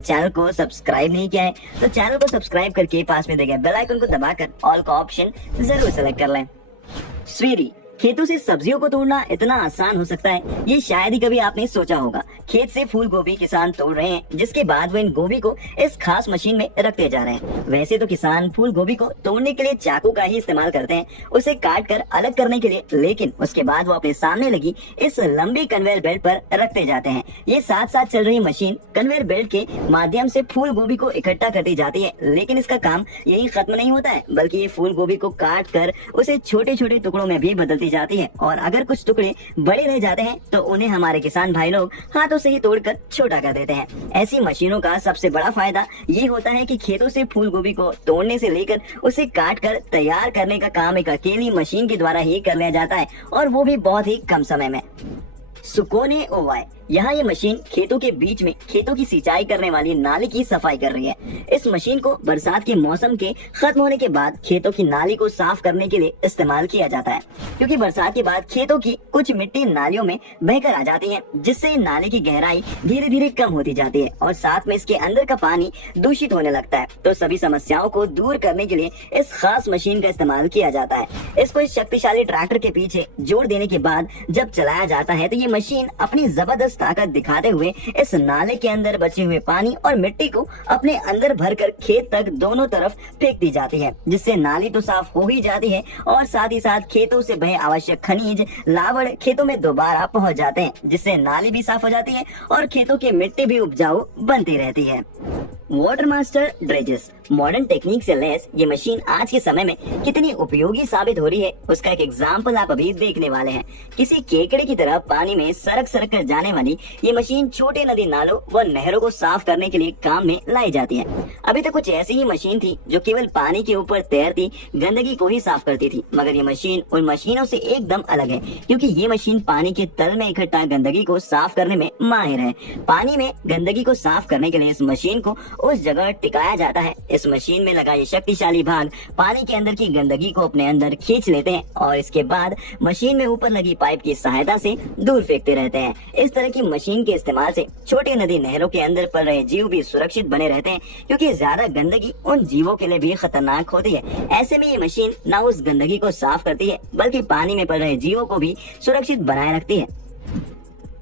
Channel को subscribe नहीं किया है तो चैनल को सब्सक्राइब करके पास में दिए गए बेल आइकन को दबाकर ऑल का ऑप्शन जरूर सेलेक्ट कर लें। स्वीरी, खेतों से सब्जियों को तोड़ना इतना आसान हो सकता है ये शायद ही कभी आपने सोचा होगा। खेत से फूल गोभी किसान तोड़ रहे हैं, जिसके बाद वो इन गोभी को इस खास मशीन में रखते जा रहे हैं। वैसे तो किसान फूल गोभी को तोड़ने के लिए चाकू का ही इस्तेमाल करते हैं, उसे काट कर अलग करने के लिए, लेकिन उसके बाद वो अपने सामने लगी इस लंबी कन्वेयर बेल्ट पर रखते जाते हैं। ये साथ साथ चल रही मशीन कन्वेयर बेल्ट के माध्यम से फूल गोभी को इकट्ठा करती जाती है, लेकिन इसका काम यही खत्म नहीं होता है, बल्कि ये फूल गोभी को काट कर उसे छोटे छोटे टुकड़ों में भी बदलती जाती है। और अगर कुछ टुकड़े बड़े रह जाते हैं तो उन्हें हमारे किसान भाई लोग हाथों से ही तोड़कर छोटा कर देते हैं। ऐसी मशीनों का सबसे बड़ा फायदा ये होता है कि खेतों से फूल गोभी को तोड़ने से लेकर उसे काट कर तैयार करने का काम एक अकेली मशीन के द्वारा ही कर लिया जाता है, और वो भी बहुत ही कम समय में। सुकोने ओवाई, यहाँ ये मशीन खेतों के बीच में खेतों की सिंचाई करने वाली नाली की सफाई कर रही है। इस मशीन को बरसात के मौसम के खत्म होने के बाद खेतों की नाली को साफ करने के लिए इस्तेमाल किया जाता है, क्योंकि बरसात के बाद खेतों की कुछ मिट्टी नालियों में बहकर आ जाती है, जिससे नाली की गहराई धीरे धीरे कम होती जाती है और साथ में इसके अंदर का पानी दूषित होने लगता है। तो सभी समस्याओं को दूर करने के लिए इस खास मशीन का इस्तेमाल किया जाता है। इसको इस शक्तिशाली ट्रैक्टर के पीछे जोड़ देने के बाद जब चलाया जाता है तो ये मशीन अपनी जबरदस्त ताकत दिखाते हुए इस नाले के अंदर बचे हुए पानी और मिट्टी को अपने अंदर भरकर खेत तक दोनों तरफ फेंक दी जाती है, जिससे नाली तो साफ हो ही जाती है और साथ ही साथ खेतों से बहे आवश्यक खनिज लावड़ खेतों में दोबारा पहुंच जाते हैं, जिससे नाली भी साफ हो जाती है और खेतों की मिट्टी भी उपजाऊ बनती रहती है। वाटर मास्टर ड्रेजेस, मॉडर्न टेक्निक से लैस ये मशीन आज के समय में कितनी उपयोगी साबित हो रही है उसका एक एग्जाम्पल आप अभी देखने वाले हैं। किसी केकड़े की तरह पानी में सरक सरक कर जाने वाली ये मशीन छोटे नदी नालों व नहरों को साफ करने के लिए काम में लाई जाती है। अभी तक कुछ ऐसी ही मशीन थी जो केवल पानी के ऊपर तैरती गंदगी को ही साफ करती थी, मगर ये मशीन उन मशीनों से एकदम अलग है, क्योंकि ये मशीन पानी के तल में इकट्ठा गंदगी को साफ करने में माहिर है। पानी में गंदगी को साफ करने के लिए इस मशीन को उस जगह टिकाया जाता है। इस मशीन में लगा ये शक्तिशाली भाग पानी के अंदर की गंदगी को अपने अंदर खींच लेते हैं और इसके बाद मशीन में ऊपर लगी पाइप की सहायता से दूर फेंकते रहते हैं। इस तरह की मशीन के इस्तेमाल से छोटे नदी नहरों के अंदर पड़ रहे जीव भी सुरक्षित बने रहते हैं, क्योंकि ज्यादा गंदगी उन जीवों के लिए भी खतरनाक होती है। ऐसे में ये मशीन न उस गंदगी को साफ करती है, बल्कि पानी में पड़ रहे जीवों को भी सुरक्षित बनाए रखती है।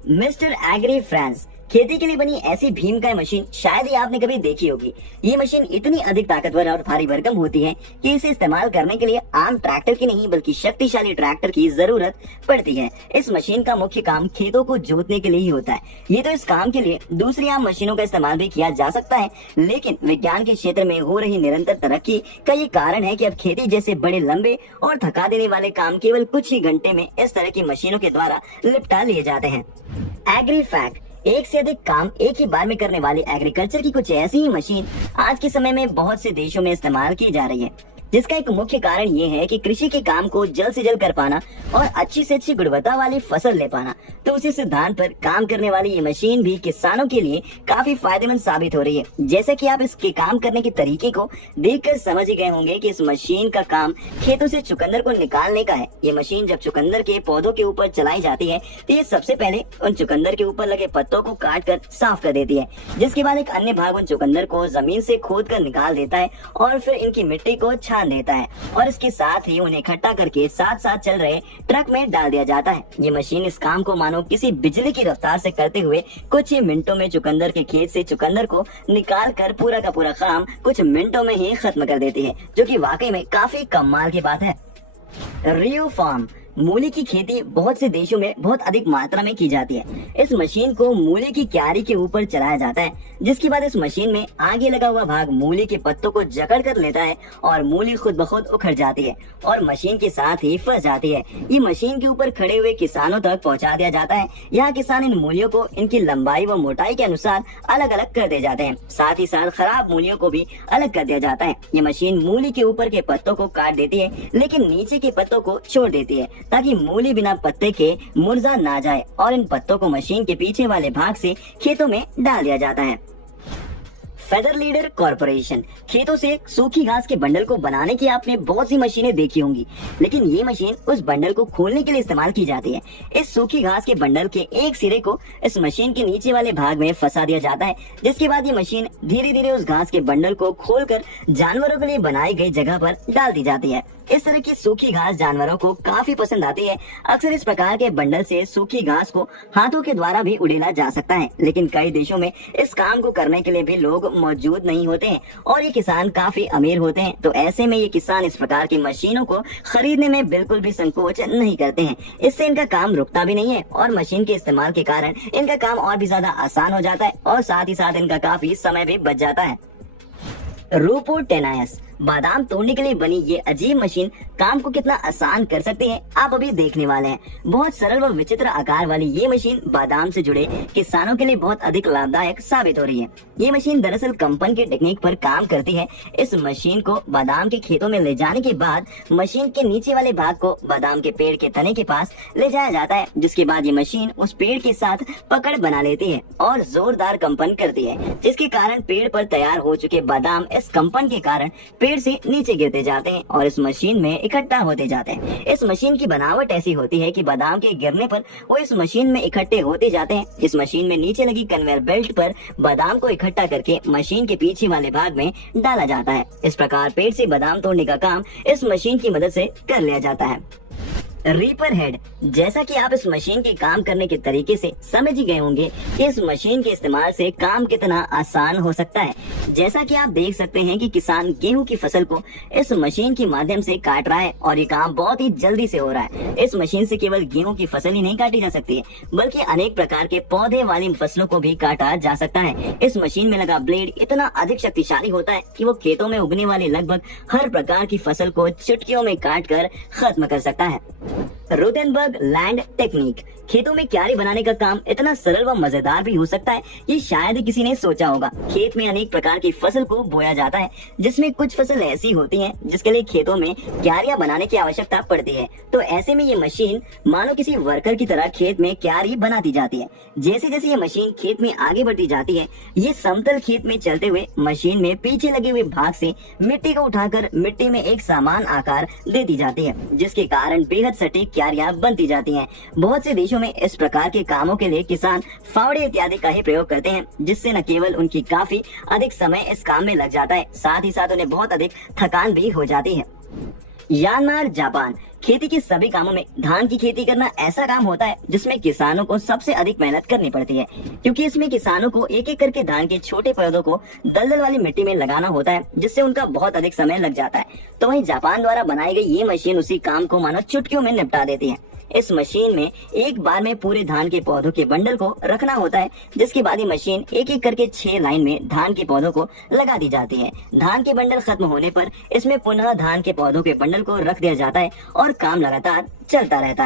मिस्टर एग्री फ्रांस, खेती के लिए बनी ऐसी भीमकाय मशीन शायद ही आपने कभी देखी होगी। ये मशीन इतनी अधिक ताकतवर और भारी भरकम होती है कि इसे इस्तेमाल करने के लिए आम ट्रैक्टर की नहीं बल्कि शक्तिशाली ट्रैक्टर की जरूरत पड़ती है। इस मशीन का मुख्य काम खेतों को जोतने के लिए ही होता है। ये तो इस काम के लिए दूसरी आम मशीनों का इस्तेमाल भी किया जा सकता है, लेकिन विज्ञान के क्षेत्र में हो रही निरंतर तरक्की का ये कारण है कि अब खेती जैसे बड़े लंबे और थका देने वाले काम केवल कुछ ही घंटे में इस तरह की मशीनों के द्वारा निपटा लिए जाते हैं। एग्री फैक्ट, एक से अधिक काम एक ही बार में करने वाली एग्रीकल्चर की कुछ ऐसी ही मशीन आज के समय में बहुत से देशों में इस्तेमाल की जा रही है, जिसका एक मुख्य कारण ये है कि कृषि के काम को जल्द से जल्द कर पाना और अच्छी से अच्छी गुणवत्ता वाली फसल ले पाना। तो उसी सिद्धांत पर काम करने वाली ये मशीन भी किसानों के लिए काफी फायदेमंद साबित हो रही है। जैसे कि आप इसके काम करने के तरीके को देखकर समझ ही गए होंगे कि इस मशीन का काम खेतों से चुकंदर को निकालने का है। ये मशीन जब चुकंदर के पौधों के ऊपर चलाई जाती है तो ये सबसे पहले उन चुकंदर के ऊपर लगे पत्तों को काट कर साफ कर देती है, जिसके बाद एक अन्य भाग उन चुकंदर को जमीन से खोद कर निकाल देता है और फिर इनकी मिट्टी को छान देता है और इसके साथ ही उन्हें इकट्ठा करके साथ साथ चल रहे ट्रक में डाल दिया जाता है। ये मशीन इस काम को मानो किसी बिजली की रफ्तार से करते हुए कुछ ही मिनटों में चुकंदर के खेत से चुकंदर को निकाल कर पूरा का पूरा काम कुछ मिनटों में ही खत्म कर देती है, जो कि वाकई में काफी कमाल की बात है। रियो फार्म, मूली की खेती बहुत से देशों में बहुत अधिक मात्रा में की जाती है। इस मशीन को मूली की क्यारी के ऊपर चलाया जाता है, जिसके बाद इस मशीन में आगे लगा हुआ भाग मूली के पत्तों को जकड़ कर लेता है और मूली खुद ब खुद उखड़ जाती है और मशीन के साथ ही फंस जाती है। ये मशीन के ऊपर खड़े हुए किसानों तक पहुंचा दिया जाता है। यहाँ किसान इन मूलियों को इनकी लंबाई व मोटाई के अनुसार अलग अलग कर दिए जाते हैं। साथ ही साथ खराब मूलियों को भी अलग कर दिया जाता है। ये मशीन मूली के ऊपर के पत्तों को काट देती है, लेकिन नीचे के पत्तों को छोड़ देती है, ताकि मूली बिना पत्ते के मुरझा ना जाए, और इन पत्तों को मशीन के पीछे वाले भाग से खेतों में डाल दिया जाता है। Feather leader corporation. खेतों से सूखी घास के बंडल को बनाने की आपने बहुत सी मशीनें देखी होंगी, लेकिन ये मशीन उस बंडल को खोलने के लिए इस्तेमाल की जाती है। इस सूखी घास के बंडल के एक सिरे को इस मशीन के नीचे वाले भाग में फंसा दिया जाता है, जिसके बाद ये मशीन धीरे धीरे उस घास के बंडल को खोलकर जानवरों के लिए बनाई गई जगह पर डाल दी जाती है। इस तरह की सूखी घास जानवरों को काफी पसंद आती है। अक्सर इस प्रकार के बंडल से सूखी घास को हाथों के द्वारा भी उड़ेला जा सकता है, लेकिन कई देशों में इस काम को करने के लिए भी लोग मौजूद नहीं होते हैं और ये किसान काफी अमीर होते हैं। तो ऐसे में ये किसान इस प्रकार की मशीनों को खरीदने में बिल्कुल भी संकोच नहीं करते हैं। इससे इनका काम रुकता भी नहीं है और मशीन के इस्तेमाल के कारण इनका काम और भी ज्यादा आसान हो जाता है और साथ ही साथ इनका काफी समय भी बच जाता है। रूपो टेनायस बादाम तोड़ने के लिए बनी ये अजीब मशीन काम को कितना आसान कर सकती है, आप अभी देखने वाले हैं। बहुत सरल व विचित्र आकार वाली ये मशीन बादाम से जुड़े किसानों के लिए बहुत अधिक लाभदायक साबित हो रही है। ये मशीन दरअसल कंपन की टेक्निक पर काम करती है। इस मशीन को बादाम के खेतों में ले जाने के बाद मशीन के नीचे वाले भाग को बादाम के पेड़ के तने के पास ले जाया जाता है, जिसके बाद ये मशीन उस पेड़ के साथ पकड़ बना लेती है और जोरदार कंपन करती है, जिसके कारण पेड़ पर तैयार हो चुके बादाम इस कंपन के कारण पेड़ से नीचे गिरते जाते हैं और इस मशीन में इकट्ठा होते जाते हैं। इस मशीन की बनावट ऐसी होती है कि बादाम के गिरने पर वो इस मशीन में इकट्ठे होते जाते हैं। इस मशीन में नीचे लगी कन्वेयर बेल्ट पर बादाम को इकट्ठा करके मशीन के पीछे वाले भाग में डाला जाता है। इस प्रकार पेड़ से बादाम तोड़ने का काम इस मशीन की मदद से कर लिया जाता है। रीपर हेड, जैसा कि आप इस मशीन के काम करने के तरीके से समझ ही गए होंगे कि इस मशीन के इस्तेमाल से काम कितना आसान हो सकता है। जैसा कि आप देख सकते हैं कि किसान गेहूं की फसल को इस मशीन के माध्यम से काट रहा है और ये काम बहुत ही जल्दी से हो रहा है। इस मशीन से केवल गेहूं की फसल ही नहीं काटी जा सकती है, बल्कि अनेक प्रकार के पौधे वाली फसलों को भी काटा जा सकता है। इस मशीन में लगा ब्लेड इतना अधिक शक्तिशाली होता है कि वो खेतों में उगने वाली लगभग हर प्रकार की फसल को चुटकियों में काट कर खत्म कर सकता है। रोटेनबर्ग लैंड टेक्निक, खेतों में क्यारी बनाने का काम इतना सरल व मजेदार भी हो सकता है, ये शायद ही किसी ने सोचा होगा। खेत में अनेक प्रकार की फसल को बोया जाता है, जिसमें कुछ फसल ऐसी होती हैं जिसके लिए खेतों में क्यारियां बनाने की आवश्यकता पड़ती है। तो ऐसे में ये मशीन मानो किसी वर्कर की तरह खेत में क्यारी बनाती जाती है। जैसे जैसे ये मशीन खेत में आगे बढ़ती जाती है, ये समतल खेत में चलते हुए मशीन में पीछे लगे हुए भाग से मिट्टी को उठाकर मिट्टी में एक समान आकार देती जाती है, जिसके कारण बेहद सटीक क्यारियां बनती जाती हैं। बहुत से देशों में इस प्रकार के कामों के लिए किसान फावड़े इत्यादि का ही प्रयोग करते हैं, जिससे न केवल उनकी काफी अधिक समय इस काम में लग जाता है, साथ ही साथ उन्हें बहुत अधिक थकान भी हो जाती है। म्यांमार जापान, खेती के सभी कामों में धान की खेती करना ऐसा काम होता है जिसमें किसानों को सबसे अधिक मेहनत करनी पड़ती है, क्योंकि इसमें किसानों को एक एक करके धान के छोटे पौधों को दलदल वाली मिट्टी में लगाना होता है, जिससे उनका बहुत अधिक समय लग जाता है। तो वहीं जापान द्वारा बनाई गई ये मशीन उसी काम को मानो चुटकियों में निपटा देती है। इस मशीन में एक बार में पूरे धान के पौधों के बंडल को रखना होता है, जिसके बाद ये मशीन एक एक करके 6 लाइन में धान के पौधों को लगा दी जाती है। धान के बंडल खत्म होने पर इसमें पुनः धान के पौधों के बंडल को रख दिया जाता है और काम लगातार चलता रहता है।